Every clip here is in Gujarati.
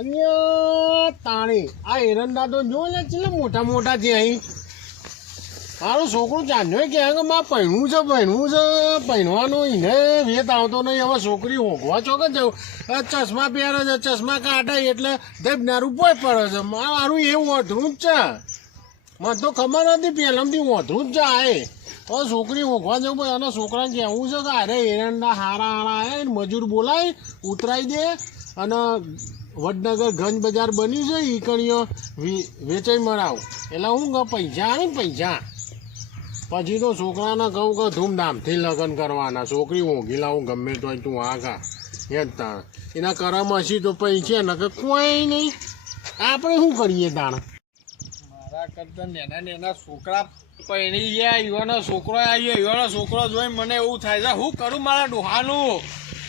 અહીંયા તાણી આ એરંડા તો જો લે ચેટલા મોટા મોટા છે અહીં. મારો છોકરો ચાંદ્યો કે મારે પહેણવું છે પહેણવાનો એને વેત આવતો નહીં. હવે છોકરી હોગવા ચોકે જવું ચશ્મા પહેરે છે, ચશ્મા કાઢે એટલે દેબનારું પોય પડે છે. મારું એવું ઓધરું જ છે. મને તો ખબર નથી પહેલાંથી ઓધરું જ જાય. હવે છોકરી હોગવા જવું પડે અને છોકરાને કહેવું છે કે અરે એરંડા હારા આવે મજૂર બોલાય ઉતરાઈ દે અને વડનગર ગંજ બજાર બન્યું છે એ કણીઓ વેચાઈ મરાવું. એટલે હું કહું પૈસા આવે ને પૈસા પછી તો છોકરાને કહું કે ધૂમધામથી લગ્ન કરવાના. છોકરી ઊંઘી લાવું ગમે તો તું આગા એ જ તાણ એના કરમ હશી તો પૈસા ને કે કોઈ નહીં. આપણે શું કરીએ તાણ? મારા કરતા નેના છોકરા પહેરી ગયા યુવાનો છોકરો આવ્યો યુવાનો છોકરો જોઈ મને એવું થાય છે શું કરું મારા ડોહાનું.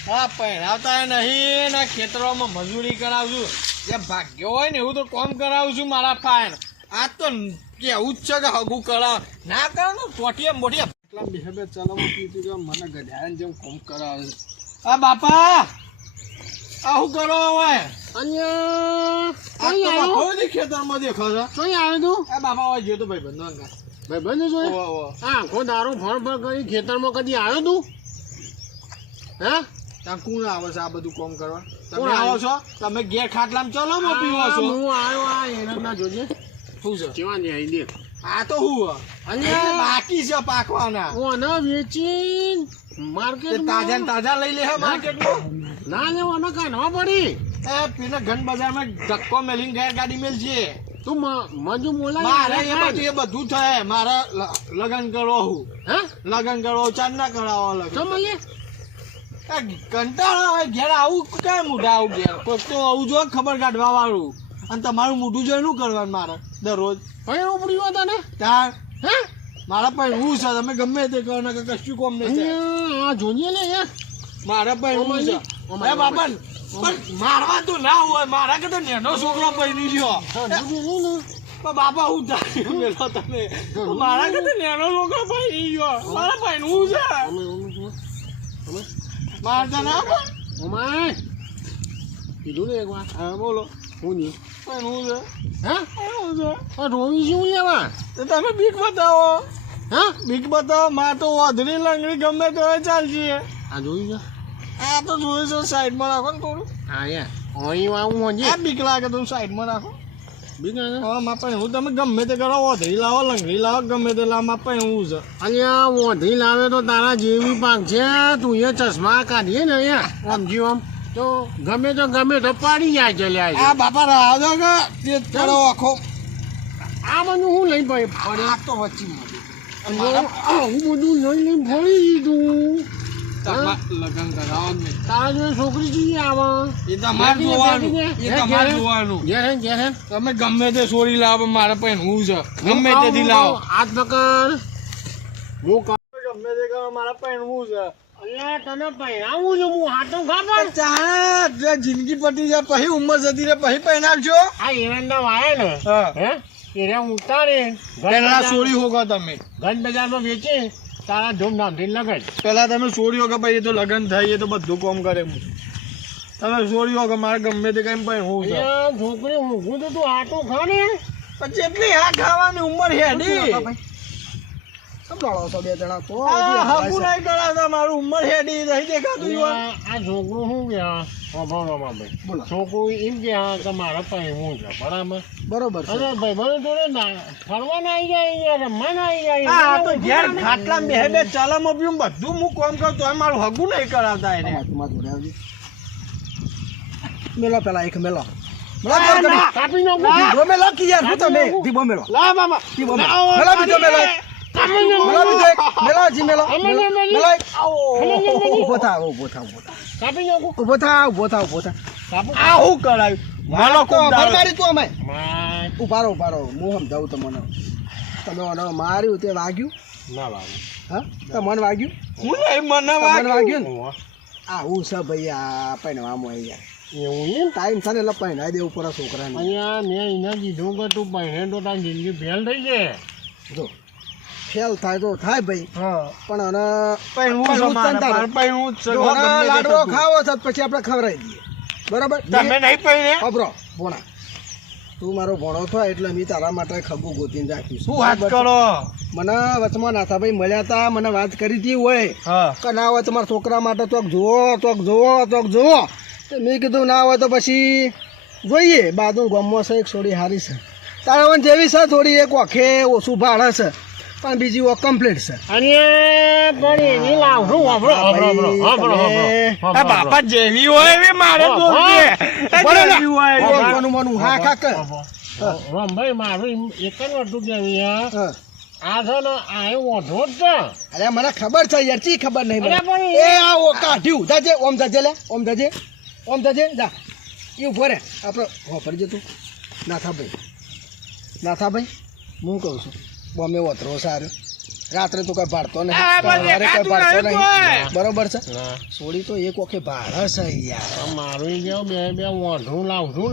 હા પહેરાવતા નહીં ને ખેતરોમાં મજૂરી કરાવું છું. જે ભાગ્યો હોય ને એવું તો કોમ કરાવું છું મારા ફાયર. આ તો કેવું જ છે કે હગું કરાવ ના કરો ને ટોટીએ મોટી એટલા બે ચલાવું કીધું કે મને ગઢાને જેમ કોમ કરાવે. આ બાપા આ શું કરો હવે? અહીંયા ખેતરમાં દેખો છો કઈ આવ્યું તું? આ બાપા હવે જોયો તો ભાઈ બંધો ભાઈ બંધ જોઈ હા ખો દારૂ ફળ કરી ખેતરમાં કદી આવ્યો તું? હે ત્યાં કોણ આવે છે આ બધું કોમ કરવા? તમે આવો છો તમે ઘેર ખાટલામાં ચલો પીવો છો. હું આવ્યો આ એરંડા જોજે શું છે કેવા ને અહીં દેખ આ તો શું અહીંયા બાકી છે પાકવાના. ઓને વેચી માર્કેટ તાજા ને તાજા લઈ લે માર્કેટમાં. ના ને ઓને કાઢવા પડી. એ પેલા ઘન બજારમાં ધક્કો મેલીને ગેર ગાડી મેલ છે. તું મજુ મોલા મારે એ બધું થાય. મારે લગન કરો હું હે લગન કરો ચાંદ ના કરાવો લગન સમજે કંટાળો આવે ઘેર આવું કઈ મોઢા આવું ઘેર કોઈક તો આવું જો ખબર કાઢવા વાળું. અને તમારું મોઢું જોઈ શું કરવાનું મારે દરરોજ ભાઈ ઉપડ્યો તને ત્યાં હે મારા પાસે હું છે તમે ગમે તે કરો ને કશું કોમ નહીં થાય. આ જોઈએ ને યાર મારા પાસે હું છે એ બાપા પણ મારવા તો ના હોય. મારા કે તો નેનો છોકરો પૈની ગયો પણ બાપા હું થાય મેલો તમે મારા કે તો નેનો છોકરો પૈની ગયો મારા પાસે હું છે મારતા ના ઓમાય કીધું ને એકવાર હા બોલો હું નહીં પણ હું છે હે હું છે આ રોવી શું લેવા તો તમે બીક બતાવો. હા બીક બતાવો. માં તો વધરી લંગડી ગમે તો ચાલશે. આ જોયું છે આ તો જોયું છે સાઈડમાં રાખો ને થોડું. હા યાર અહીં આવું હોજે આ બીક લાગે તો સાઈડમાં રાખો. બીજા હા માપા હું તમે ગમે તે કરો વધરી લાવો લંગડી લાવો ગમે તે લાવો માપા હું છે. અહીંયા વોંધી લાવે તો તારા જેવી પાક છે. તું એ ચશ્મા કાઢીએ ને અહીંયા આમ જીવ આમ તો ગમે તો પાડી જાય છે લે આ બાપા રાહ દો કે તે કરો આખો આ બધું હું લઈ પડે આ તો વચ્ચે આવું બધું લઈને ફરી દીધું. લગન કરાવો ને તારા જોડે છોકરી જઈએ આવે એ તમારે જોવાનું. એ તમારે જોવાનું. ઘેર તમે ગમે તે સોરી લાવો મારે પાસે હું છે ગમે તેથી લાવો. હાથ પકડ હું ગમે તે કરો મારા પાસે હું છે. અહીંયા તને પહેરાવું છું હું હાથો ખાબર ચા જિંદગી પતી જાય પછી ઉંમર જતી રહે પછી પહેરાવજો. આ એરંડા વાય ને હા હે એરિયા ઉતારે પેલા સોરી હોગા તમે ગંજ બજારમાં વેચે તારા ધૂમધામથી લગન. પેલા તમે સોરી હોગા પછી તો લગન થાય તો બધું કોમ કરે. તમે સોરી હોગા મારે ગમે તે કઈ પણ હું છે છોકરી ઊંઘું તો તું હાથો ખા ને પછી એટલી હા ખાવાની ઉંમર હેડી. મારું ઉંમર હેડી નહીં દેખાતું. આ છોકરું શું કે છોકરું એમ કે મારા પાસે હું છે બરાબર બરોબર અરે ભાઈ મને જોડે ફરવા ના આવી જાય રમવા ના આવી જાય. હા તો ઘેર ખાટલા બે બે ચાલામાં પીવું બધું હું કોમ કરતો મારું હગું નહીં કરાવતા એને. મેલો પેલા એક મેલો કાપી નાખું મેલો કી યાર હું તમે દીબો મેલો લા બાબા દીબો મેલો બીજો મેલો મેલો બીજો મેલો જી મેલો મેલો ઉભો થા કાપી નાખું ઉભો થા આ હું કરાવ્યું મારો કોમ બરબારી તું અમે માય ઉભારો હું સમજાવું તમને તમે ઓનો માર્યું તે વાગ્યું ના બાબુ હા તમને વાગ્યું હું નહીં મને વાગ્યું ને આ હું છે ભાઈ આ પહેરવામાં આવી યાર એવું એમ ટાઈમ થાય ને એટલે પહેરાઈ દેવું પડે છોકરાને. અહીંયા મેં એને કીધું કે તું પહેરે તો તારી જિંદગી ફેલ થઈ જાય. જો ફેલ થાય તો થાય ભાઈ હા પણ અને હું લાડવો ખાવો છે પછી આપણે ખવડાવી દઈએ બરાબર. તમે નહીં પહેરે ખબરો ભોણા તું મારો ભણો છો એટલે મેં તારા માટે ખભું ગોતીને રાખ્યું શું વાત કરો મને વચમાં નાથાભાઈ મળ્યા હતા મને વાત કરી હતી હોય હા કે ના હોય તમારા છોકરા માટે ચોક જુઓ તો મેં કીધું ના હોય તો પછી જોઈએ બાજુ ગામમાં છે એક છોડી હારી છે તારા જેવી છે થોડી એક ઓખે ઓછું ભાડે છે પણ બીજી ઓ કમ્પ્લીટ છે અને પણ એની લાવશું આ બાપા જેવી હોય એવી મારે જોશે જેવી હોય મનું હા કાક રમભાઈ મારું એક જ વસ્તુ કેવી હા. આ છે ને આ એ ઓઢો જ છે. અરે મને ખબર છે યાર ચી ખબર નહીં મને અરે પણ એ આ ઓ કાઢ્યું જાજે ઓમ જાજે લે ઓમ જાજે જા એ ઉભો રે આપણે હોપર જતું નાથાભાઈ હું કહું છું બોમ્બે ઓતરો સારો રાત્રે તો કઈ ભાડતો નહીં સવારે કઈ ભાડતો નહીં બરોબર છે સોડી તો એક વખતે ભાડે છે યાર મારું કેવું બે ઓઢું લાવશું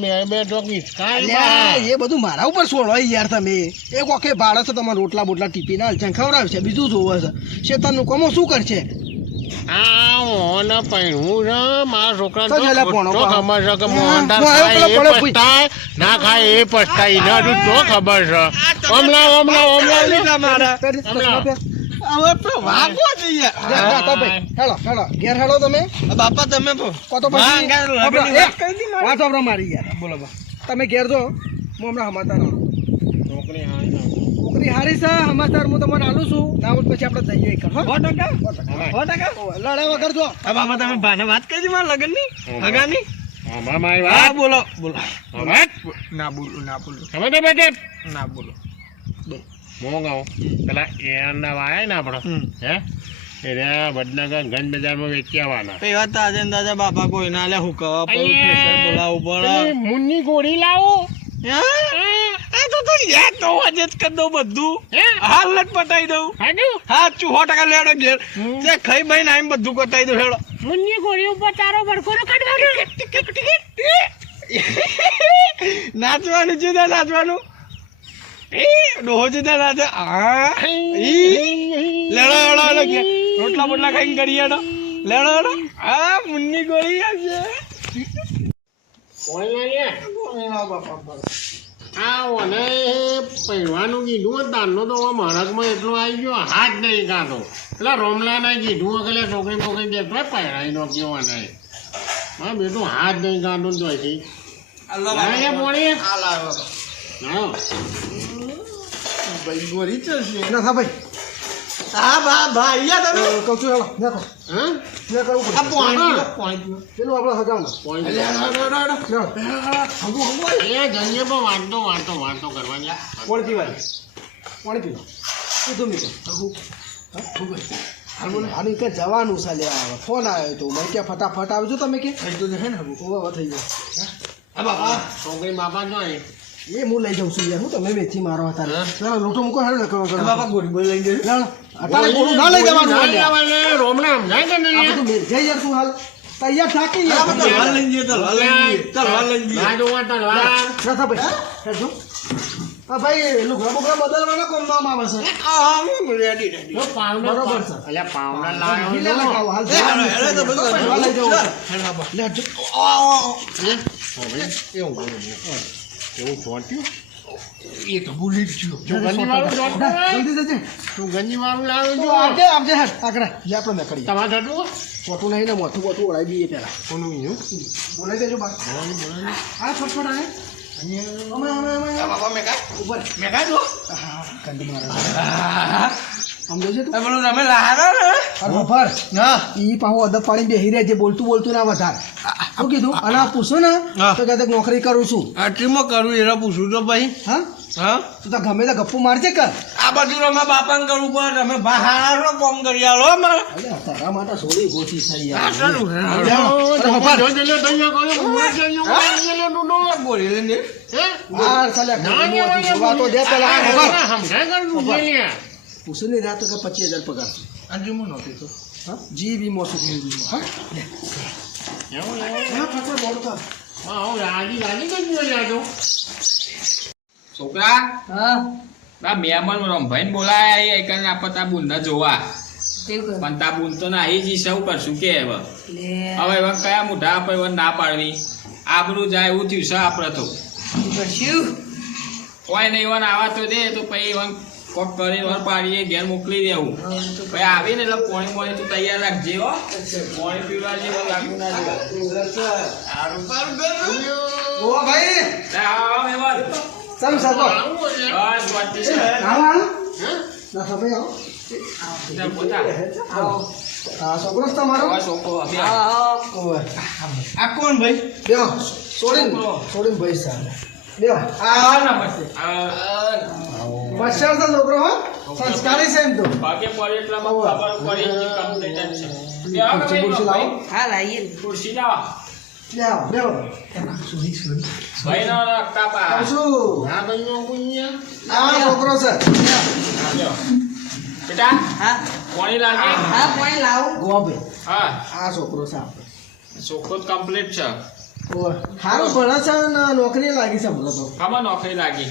ને બે તો અલ્યા, એ બધું મારા ઉપર છોડો યાર તમે એક વખતે ભાડે છે તમારે રોટલા બોટલા ટીપી ના છે ખવડાવશે બીજું જોવે છે શેતાનનું કમો શું કરશે આ મોહન પૈણું છે મારા છોકરા તો જલા પોણો ખબર છે કે મોહન હું આવ્યો પેલો પડે પસ્તાય ના ખાય એ પસ્તાય એના તો ખબર છે ઓમલા લીધા મારા હવે તો વાગો જઈએ હેલો ઘેર હેલો તમે બાપા તમે કોતો પછી વાત આપણે મારી યાર બોલો બા તમે ઘેર જો હું હમણાં સમાચાર આવું છોકરી હારી છે સમાચાર હું તમને આલું છું ના હોય પછી આપણે જઈએ એક હો 100% લડા વગર જો આ બાપા તમે ભાને વાત કરી મારા લગનની હગાની આમાં મારી હા વાત બોલો વાત ના બોલો ખબર છે બેટે ના બોલો મોંઘાઓ પેલા એરના વાય ને આપણો હે એને વડનગર ગંજ બજારમાં વેચી આવવાના એવા તાજે ને તાજા બાપા કોઈ ના લે હુકવા બોલાવું પડે મુન્ની ગોળી લાવો આ તો યાદ તો આજે જ કરી દઉં બધું હાલ જ પટાઈ દઉં હા 100% લેડો ઘેર જે ખાઈ બહીને આમ બધું પટાઈ દઉં હેડો મુન્ની ગોળી ઉપર તારો બરકોરો કાઢવાનો નાચવાનું છે નાચવાનું ડોહો છે નાચે લેડો રોટલા બોટલા ખાઈને કરીએ લેડો હા મુન્ની ગોળી આવશે મને પહેરવાનું કીધું દાનનો તો મહારાજમાં એટલો આવી ગયો હાથ નહીં કાઢો પેલા રોમલાને કીધું કે છોકરી છોકરી દેખતો પહેરાઈ નો કેવો નહીં હા બેટું હાથ નહીં કાઢો જોઈતી નાથાભાઈ હા ભા અહીંયા તમે કહું છું હેલો દેખો હા મેં કહું આ પોઈન્ટ પેલું આપણે હગાવના જઈએ પણ વાંધો કરવાની કોણ પીવાય કોણ પીવા કીધું મીઠું આનું કે જવાનું છે લે ફોન આવ્યો તો મેં કે ફટાફટ આવજો તમે કે થઈ તો જશે ને હવે થઈ જાય બાપા છોકરી બાપા જોઈએ એ હું લઈ જાઉં છું યાર હું તમે વેચી મારો હતા ચાલો લોટો મૂકો હેડો ને કરો બાપા ગોળી બોલી લઈ ગયો ચાલો અટાણે ગોળું ના લઈ જવાનું રોમના સમજાય કે નહીં તું મેં જઈ યાર તું હાલ તૈયાર થાકી તલવાર લઈ જઈએ ના જોવા તલવાર નાથાભાઈ હેડજો હા ભાઈ લુગડા બુગડા બદલવાના કોમ નામ આવે છે જો પાવડર બરોબર છે. અલ્યા પાવડર લે લાવ્યો લગાવો હાલ હેડો તો બધું લઈ જાઓ એવું લે હેડજો ચોટ્યું એ તો ભૂલી જ ગયો જો ગંજી વાળું ચોટ્યું જલ્દી જજે તું ગંજી વાળું લાવ્યો જો આવજે આવજે હેડ આગળ લે આપણે નીકળીએ તમારે થતું છોટું નહીં ને મોટું મોટું ઓળાઈ દઈએ પેલા કોનું ઈનું બોલાઈ દેજો બા હા ફટફટ આવે અમે બાપા મેં ઉપર જો હા કંડી મારે સમજો છે તું પેલું તમે લાહારો ને અરે બફર હા ઈ પાહો અદબ પાણી બેહી રહે છે બોલતું ના વધાર શું કીધું અને આ પૂછો ને હા. તો કહેતા નોકરી કરું છું આટલીમાં કરું એરા પૂછું તો ભાઈ હા હા તું તો ગમે તે ગપ્પુ મારજે કર આ બધું અમે બાપાને કરવું પડે તમે બહાર કોમ કરી આલો મારે અરે તારા માટે સોળી ગોઠી થઈ આ યાર સારું બોલી લઈને માર ચાલ્યા વાતો દે પેલા પૂછું નહીં રાત કે 25,000 પગાર છે. આજે હું નહોતી તો હા જી બી મોસું કીધું હા લે. હા ફટફટ બોલ કર છોકરા હા આ મહેમાન રમભાઈ બોલાયા એ કરીને આપણે તા બુંદા જોવા પણ તા બુંદ તો ના જી સૌ કરશું કે હવે હવે કયા મોઢા આપણે ના પાડવી આબરૂ જાય એવું થયું છે આપણે તો કોઈ નહીં ઈવન આવા તો દે તો પછી ઈવન કોક કરીને વાર પાડીએ ઘેર મોકલી દેવું પછી આવીને એટલે પોણી તું તૈયાર રાખજે હો પોણી પીવા જેવો લાગવું ના ઓ ભાઈ જોઈએ સમ સકો બસ વાંચી છે આવો ના સભે આવો ત્યાં પોતા આ છોકરો છે તમારો આવા છોકરો બે. ઓય આ કોણ ભાઈ બેહો છોડીને ભાઈ સાહેબ બેહો આ નમસ્તે બચ્ચા છે છોકરો હો સંસ્કારી છે એમ તો ભાગે પડે એટલામાં ખબર પડી કે કમ્પ્લીટ જ છે બે આવો કે ખુરશી લાવો. ભાઈ ખુરશી લાવો બેહો બેહો ભાઈ નો રાખતા પા કહું છું હા ભાઈનો ગુણ્યા આ છોકરો છે આવ્યો. બેટા પાણી લાગે ગોવાભાઈ હા આ છોકરો છે આપણો છોકરો કમ્પ્લીટ છે ઓય સારું ભણે છે ને નોકરી લાગી છે હમણાં તો ખબર નોકરી લાગી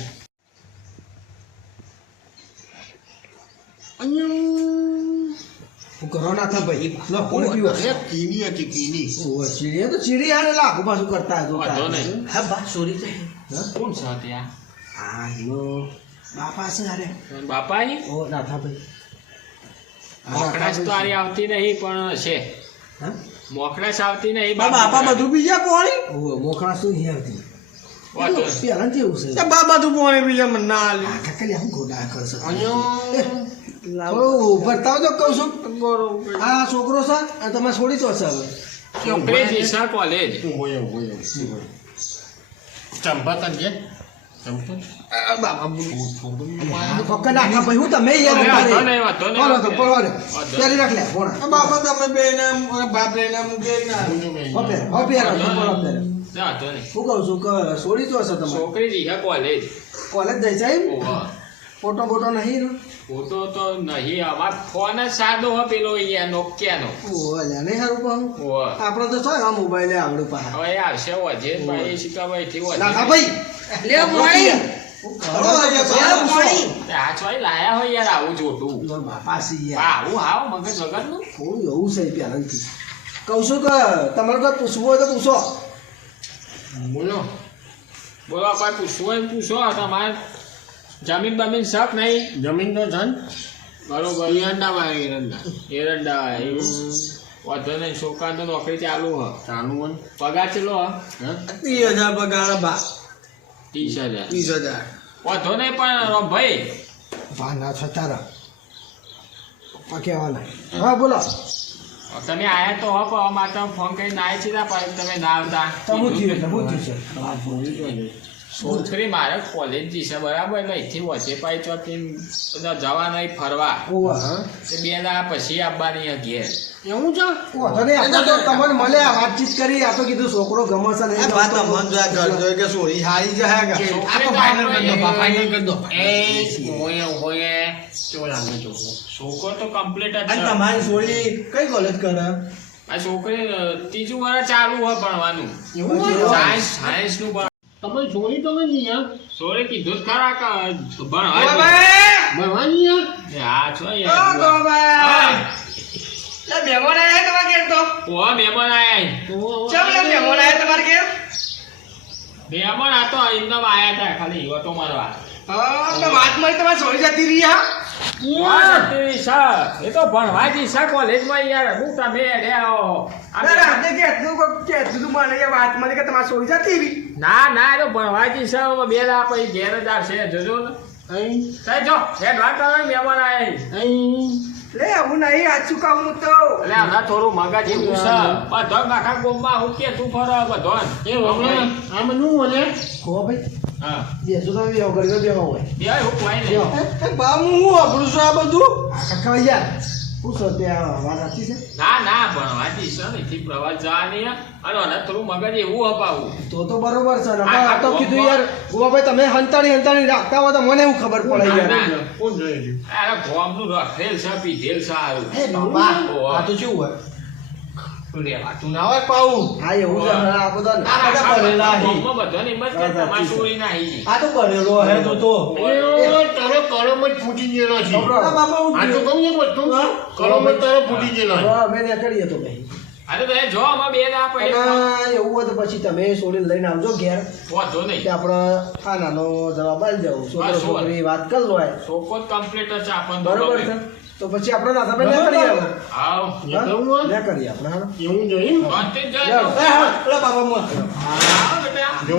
હું કરો ના થાય ભાઈ લો કોણ પીવો અરે કીની હતી કીની ઓય ચીડી તો ચીડી હારે લાખો પાછું કરતા હતો વાંધો નહીં. હા બા સોરી છે કોણ છે ત્યાં આ નો બાપા છે હારે બાપા અહીં ઓ નાથા ભાઈ મોકળાશ તો આરી આવતી નહીં પણ છે હા મોકળાશ આવતી નહીં બાપા બધું બીજા પોણી ઓ મોખણા શું નહીં આવતી વાંધો નહીં. પેલા કેવું છે બાબા તું પોણી બીજા મને ના આલી આ કાકા આમ ગોડા કરશે અહીંયા ઓ ભરતાવ તો કહું છું આ છોકરો છે આ તમે છોડી તો હશે હવે છોકરી દિશા કોલેજ હોય ચંપા તન કે ચંપા બાબા ફક્ત નાખા ભાઈ હું તમે યાર વાંધો નહીં, વાંધો નહીં. બોલો તો બોલો ને વાંધો. ત્યારે રાખ લે ફોન બાપા તમે બે ને બાપ ને મૂકે ના હોપે હોપે રાખ બોલો ત્યારે વાંધો નહીં. હું કહું છું કે છોડી તો હશે તમે છોકરી દિશા કોલેજ કોલેજ જાય સાહેબ ઓહો. ફોટો બોટો નહીં નો ફોટો તો નહીં અમાર ફોન જ સાદો હો પેલો અહીંયા નોકિયાનો ઓ લે નહીં સારું પાહું ઓહો. આપણે તો છે આ મોબાઈલ આવડું પાહા હવે આવશે વધે ભાઈ શીખાભાઈ થી વધે નાખા ભાઈ લે મોડી આ ચોઈ લાયા હોય યાર આવું જોતું બાપા સી યાર આવું હાવ મગજ વગરનું થોડું એવું છે પહેલાંથી કહું છું કે તમારે કોઈ પૂછવું હોય તો પૂછો બોલો બોલો કોઈ પૂછવું હોય ને પૂછો તમારે જમીન બમીન શક નહીં જમીન તો છે ને બરોબર એરંડા વાય એરંડા એરંડા એવું વધો નહીં છોકરા તો નોકરી ચાલુ હ ચાલુ હોય પગાર ચેલો હ હે 30,000 પગાર બા 30,000 30,000 વધો નહીં પણ ભાઈ ભાના છો તારા પપ્પા કહેવાના હા બોલો તમે આયા તો હો પણ અમારે તો ફોન કરીને આવ્યા છીએ પણ તમે ના આવતા તમું થયું એટલે હું થયું છે છોકરી મારે કોલેજ જશે બરાબર એટલે અહીંથી વચ્ચે પાઈ ચોથી બધા જવા નહીં ફરવા ઓવા હા તે બે દાડા પછી આવવાની હે ઘેર એવું છે ઓવા તને આપણે તો તમને મળે આ વાતચીત કરી આ તો કીધું છોકરો ગમે છે ને આ વાત મન જો ઘર જોઈ કે સોરી હારી જાય કે આ તો ફાઇનલ કરી દો ફાઇનલ કરી દો કેવો લાગે છોકરો છોકરો તો કમ્પ્લીટ જ અને છે તમારી સોરી કઈ કોલેજ કરે આ છોકરી ત્રીજું વર્ષ ચાલુ હોય ભણવાનું એવું હોય સાયન્સ નું તમે જોઈ તો નહીં યાર સોરે કીધું જ ખરા કે ભણવા ભણવાની યાર હા છો યાર લે મહેમાન આયા તમારે ઘેર તો ઓહો મહેમાન આયા ચમ લે મહેમાન આયા તમારે ઘેર મહેમાન આ તો એકદમ આયા હતા ખાલી હિવતો મારવા હા તો વાત મળી તમારે સોરી જતી રહી હા એ તો ભણવા જી કોલેજમાં યાર હું તમે રે આવો અરે રાતે કે એટલું મને એ વાત મળી કે તમારે સોરી જતી રહી ના ના એ તો ભણવા જી બે દા પછી ઘેર જ આવશે જોજો ને અહીં સાહેબ જો હેડ વાત કરો મહેમાન આયા અહીં લે હું નહીં આછું કહું હું તો એટલે હમણાં થોડું મગજ એવું છે બધો આખા ગોમમાં હું કે તું ફરો બધો એ હમણાં આમ નું ઓલે હો ભાઈ હા બેસો તો બેહો ગરગર બેહો હોય બે હું કોઈ નહીં બા હું આપણું છું આ બધું આ કાકા યાર પૂછો ત્યાં વાત સાચી છે ના ના ભણવા જી છે ને થી પ્રવાસ જવાની અને મને થોડું મગજ એવું અપાવું તો બરોબર છે ને આ તો કીધું યાર ગોવાભાઈ તમે હંતાણી રાખતા હોય તો મને એવું ખબર પડે યાર કોણ જોઈ રહ્યું અરે ગોમનું રખેલ છે પીધેલ છે સારું હે બાબા આ તો શું હોય રેવાતું ના હોય પાઉં હા એવું છે આ બધા આ બધા ભરેલા હી. ગોમમાં બધાની હિંમત કે તમારી ચોરી ના હી આ તો ભરેલો હે તો એ તારો કલમ જ ફૂટી ગયેલો છે બાબા બાપા હું આ તો કહું એક વસ્તુ કલમ જ તારો ફૂટી ગયેલો છે હા મેં કરીએ તો ભાઈ આ તો તમે જો આમાં બે ના અને પડી એવું હોય તો પછી તમે છોડીને લઈને આવજો ઘેર વાંધો નહીં કે આપણે આ નાનો જવાબ આવી જાવ છોકરો બસ, છોકરી વાત કરી લો ચોખ્ખો કમ્પ્લીટ છે આપણને બરોબર છે તો પછી આપણે નાથાભાઈ ના કરીએ હવે. આવ એ કહું ના કરીએ આપણે હાલો. એવું જોયું વાંચી જ લે, જાય હા, લે બાબા મોં. આવ બેટા જો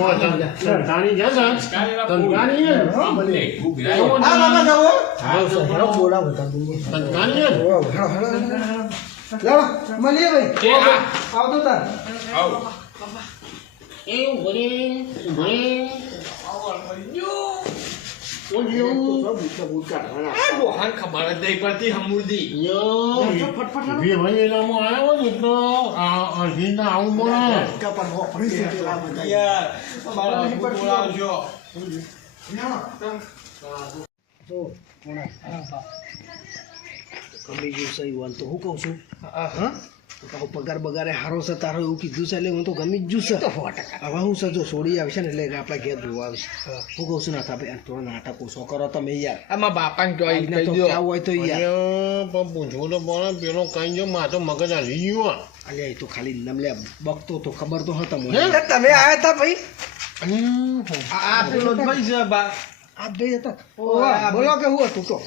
તનકાની છે ને તનકાની છે ને? હા, ભલે. ગુજરાતી હા, બાબા જાઓ. હા, હેલો, બોલાવો તમે. તનકાની છે ને? Hello, hello, hello. લાવો, મળીએ ભાઈ. એ હા. આવતો તાર. આવ એ ઉભરે ઉભરે ડોહાન ખબર જ નહીં પડતી હમુરદી બે ભાઈ એનામાં આવ્યો ને તો આ અરજીના આવું મળે કપડ હોપડી છે પેલા બધા. યાર મારા હગું બોલાવજો જો, કોણા? કમી ગયું છે યુવાન તો હું કહું છું હા તારો પગાર બગારે હારો છે તારો એવું કીધું છે એટલે હું તો ગમી જ જુ છે હવે હું છે જો છોડી આવશે ને એટલે આપણે ઘેર જોવા આવશે હું કહું છું ના થાય થોડો નાટક ઓછો કરો તમે યાર આમાં બાપાને આઈને તો ક્યાં હોય તો યાર પણ પૂછવું તો પડે પેલો કઈ જો માથો મગજ હાલી ગયો અલ્યા એ તો ખાલી નામ લે બકતો તો ખબર તો હતા મને હે? તમે આયા હતા ભાઈ આ પેલો જ ભાઈ છે બા આપ ભાઈ હતા ઓવા, બોલો કે હું હતું તો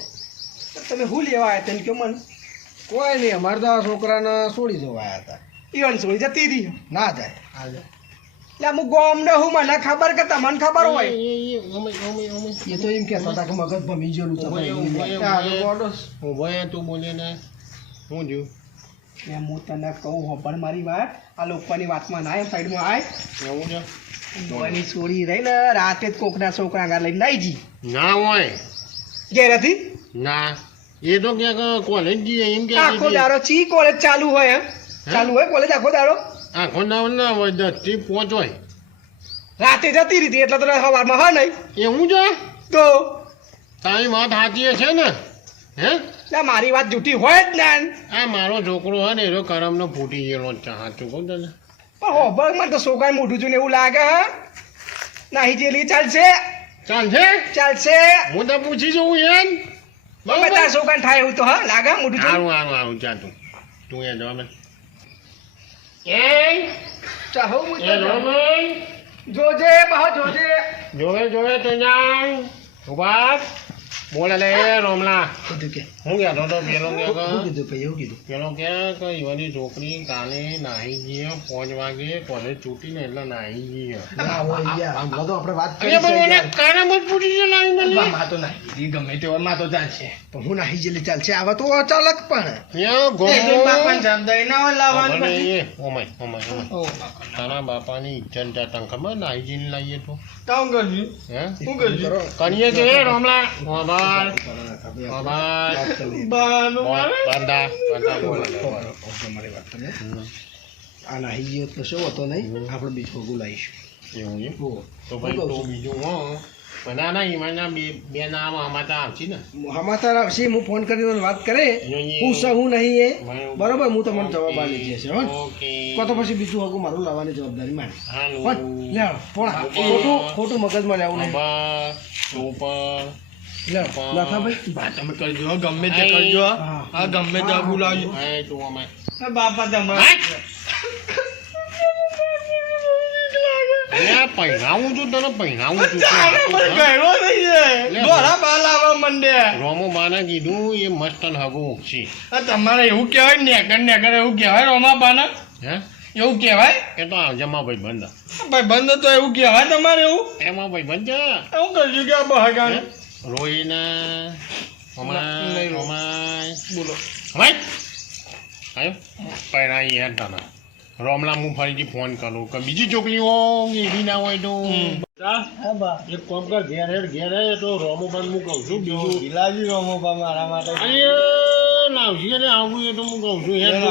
તમે હું લેવા આવ્યા તેને કે મને કોઈ નહીં અમારે તો આ છોકરાને છોડી જવા આવ્યા હતા ઈવન છોડી જતી રહી ના જાય એટલે અમુક ગોમને હું મને ખબર કે તમને ખબર હોય એ તો એમ કહેતા હતા કે મગજ ભમી ગયેલું છે ભાઈ. તું બોલે ને હું જો એમ હું તને કહું હો પણ મારી વાત આ લોકોની વાતમાં ના સાઈડમાં આય એવું છે દોની છોડી રહી ને રાતે જ કોકના છોકરા આગળ લઈને નાઈ જી ના હોય ઘેર હતી ના એ તો ક્યાંક કોલેજ જઈએ એમ કે આખો દારો ચી કોલેજ ચાલુ હોય એમ ચાલુ હોય કોલેજ આખો દારો આખો ના હોય 10 થી 5 હોય રાતે જતી રહી એટલે તો સવારમાં હા નહીં એવું છે તો તારી વાત સાચી છે ને હે એટલે મારી વાત જૂઠી હોય જ ને આ મારો છોકરો હે ને એનો કરમનો ફૂટી ગયેલો છે સાચું કહું તને પણ હો બસ મને તો છોકરા મોઢું જોઈને એવું લાગે હા નાહી જેલી ચાલશે ચાલશે ચાલશે હું તો પૂછી જોઉં એમ બરાબર તાર છોકરાને થાય એવું તો હા લાગે મોઢું જોઈને સારું જા તું એ જવા ચાહો હું એ રોમન જોજે બહુ જોજે જોવે તો જાય ઉભા બોલે લે રોમલા કીધું કે હું કહેતો તો પેલો કે હું કીધું ભાઈ એવું કીધું પેલો કે ઈવાની છોકરી કાલે નાહી ગઈ 5 વાગે કોલેજ છૂટી ને એટલે નાહી ગઈ ના હોય યાર હમણાં તો આપણે વાત અરે કરી પણ છે મને યાર. કાના મત પૂછી છે લાવી મને માં તો નાહી ગમે તે હોય માં તો ચાલશે પણ હું નાહી જેલી ચાલશે આવા તો અચાનક પણ યા ગો બાપાને જમદાઈ ના હોય લાવવાનું ખબર પછી નહીં એ ઓમાય તારા બાપાની ઇજ્જત જા તને ખબર નાહી જઈને લાવીએ તો કામ કરજો હે શું કરજો કરીએ છે રોમલા બાબાલ બાબાલ બાનું મારે બાંધા બોલે મારી વાત તમે આ નાહી ગયો તો શું હતો નહીં આપણે બીજું ભોગું લાવીશું એવું એમ હો. તો ભાઈ તો બીજું હો પણ ના ઈમાનના બે નામ અમાતા આવશે ને સમાચાર આવશે હું ફોન કરીને વાત કરે હું છે હું નહીં એ બરોબર હું તમને જવાબ આપી જશે હો ઓકે કો તો પછી બીજું હગું મારું લાવવાની જવાબદારી મારી હાલો પણ લે પોણા ખોટું મગજમાં લેવું નહીં બાબા ઉપર લે લાખાભાઈ બા તમે કરજો ગમે તે કરજો હા ગમે તે બોલાવજો એ તું અમાય બાપા તમારે અલ્યા પહેરાવું છું તને પહેરાવું છું ગયડો થઈ જાય દોરા બાલ આવવા માંડે રોમો બાના કીધું એ મસ્ત હગું ઉગશી આ તમારે એવું કહેવાય નેકર એવું કહેવાય રોમા બાના હે એવું કહેવાય એ તો આવજમાં ભાઈ બંધ ભાઈ બંધ તો એવું કહેવાય તમારે એવું એમાં ભાઈ બંધ છે એવું કરજો કે આ બહાગાને રોહિના અમાય અમાય બોલો અમાય આયો પહેરાઈ યાર તને રોમલા હું ફરીથી ફોન કરું કે બીજી છોકરીઓ એવી ના હોય તો હા બા એક કામ કર ઘેર તો રોમો બંધ હું કહું છું બીજું ગિલાજી રોમો બા મારા માટે અરે લાવશે ને આવું એ તો હું કહું છું હેડ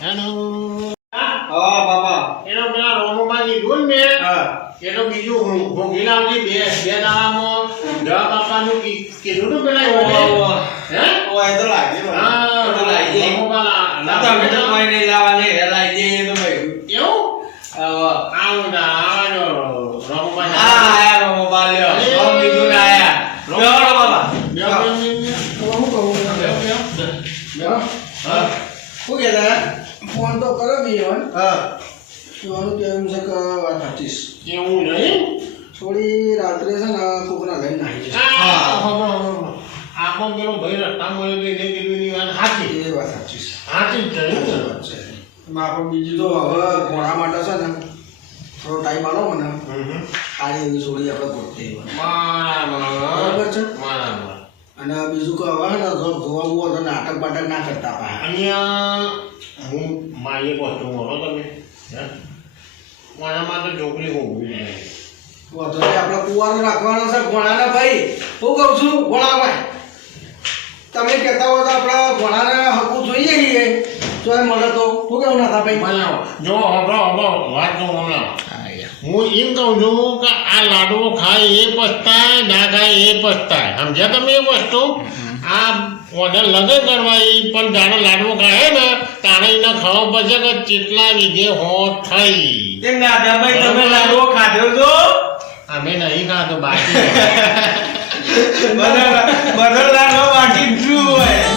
હેલો હા બાબા એનો પેલા રોમોમાં લીધું ને એનો બીજું ભોગી લાવજી બે દાડામાં જવા બાપાનું કીધું તું પેલા હે ઓય તો લાગી હા તો લાગી રોમોમાં તમે તો કોઈ નહીં લાવવાની લાગી જઈએ તો ભાઈ એવું આવું ના આવજો રોમોમાં આયા રોમો બાલ્યો રોમ કીધું ને આયા રોમો બાબા હું કહું હા શું કહેતા ફોન તો કરો બી હા જોવાનું કેમ છે કે વાત સાચી છે. એવું નહીં થોડી રાત્રે છે ને કોકના લઈને આવી જશે. આપણો પેલો ભાઈ રસ્તામાં લઈ કીધું વાત સાચી એ વાત સાચી છે. સાચી જ છે સાચી વાત છે. એમાં આપણે બીજું તો હવે ઘોડા માટે છે ને થોડો ટાઈમ આલો મને સારી એવી છોડી આપણે ગોતતી હોય. બરાબર છે. બરાબર અને બીજું કે હવે ને જો જોવા બુવા તો નાટક બાટક ના કરતા પાછા. અહીંયા હું મારી એક વસ્તુ બોલો તમે મારા માટે છોકરી હોવી જોઈએ. વધુ નહીં, આપણે કુંવારો રાખવાનો છે ઘોડાને ભાઈ. હું કહું છું ઘોડાભાઈ તમે કહેતા હો તો આપણે ઘોડાને હકું જોઈએ છીએ તો એ મળે તો શું કેવું ના થાય ભાઈ? બનાવો જો હબળો વાત તો હમણાં હું એમ કહું છું કે આ લાડવો ખાય એ પસ્તાય ના ખાય એ પસ્તાય સમજ્યા તમે એ વસ્તુ આ ઓર્ડર લગન કરવા એ પણ જાણે લાડવો ખાય ને તાણે એને ખાવા પડશે કે કેટલા વીઘે હોત થઈ દાદાભાઈ તમે લાડવો ખાધો તો અમે નહીં ખાતો બાકી બધા લાડવા બાકી શું હોય